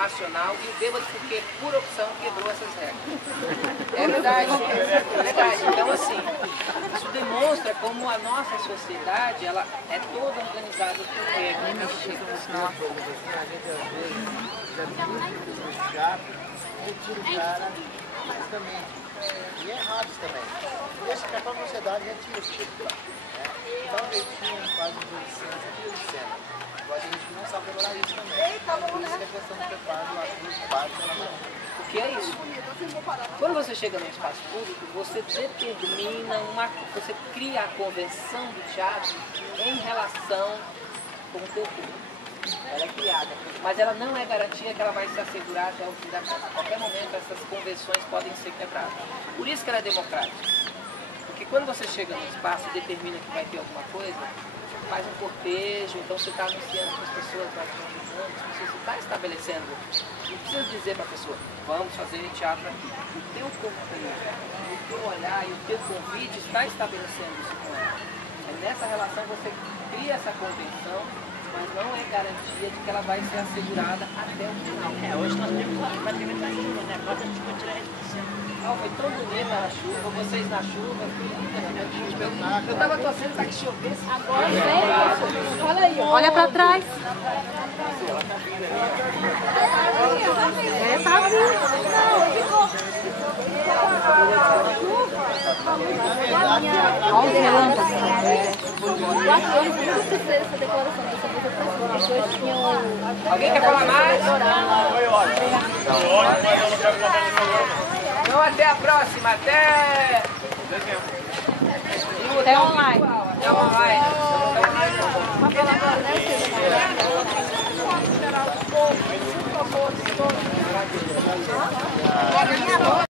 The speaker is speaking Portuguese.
racional e o bêbado porque, por opção, quebrou essas regras. É verdade, é verdade. Então, assim, isso demonstra como a nossa sociedade, ela é toda organizada por regras. Retira o cara justamente. E é errado isso também. Deixa que a própria sociedade retira esse tipo de coisa. Então ele tinha quase 800 quilos de cena. Agora a gente não sabe demorar isso também. Por isso que a questão do preparo lá dos bares O que é isso? Quando você chega no espaço público, você determina você cria a convenção do teatro em relação com o teu público. Ela é criada, mas ela não é garantia que ela vai se assegurar até o fim da festa. A qualquer momento essas convenções podem ser quebradas. Por isso que ela é democrática. Porque quando você chega no espaço e determina que vai ter alguma coisa, faz um cortejo, então você está anunciando para as pessoas, vai convidando, você está estabelecendo. Não precisa dizer para a pessoa, vamos fazer teatro aqui. O teu cortejo, o teu olhar e o teu convite está estabelecendo isso com ela. Nessa relação você cria essa convenção, mas não é garantia de que ela vai ser assegurada até o final. Hoje nós temos praticamente a chuva, né? Agora a gente vai tirar ele de cima. Foi tão bonita a chuva, vocês na chuva. Eu tava torcendo para que chovesse. Agora vem, olha aí. Olha pra trás. Tá vindo. Olha os relâmpagos. 4 anos eu nunca fiz essa declaração dessa pessoa. Alguém quer falar mais? Então até a próxima, até online. Até online.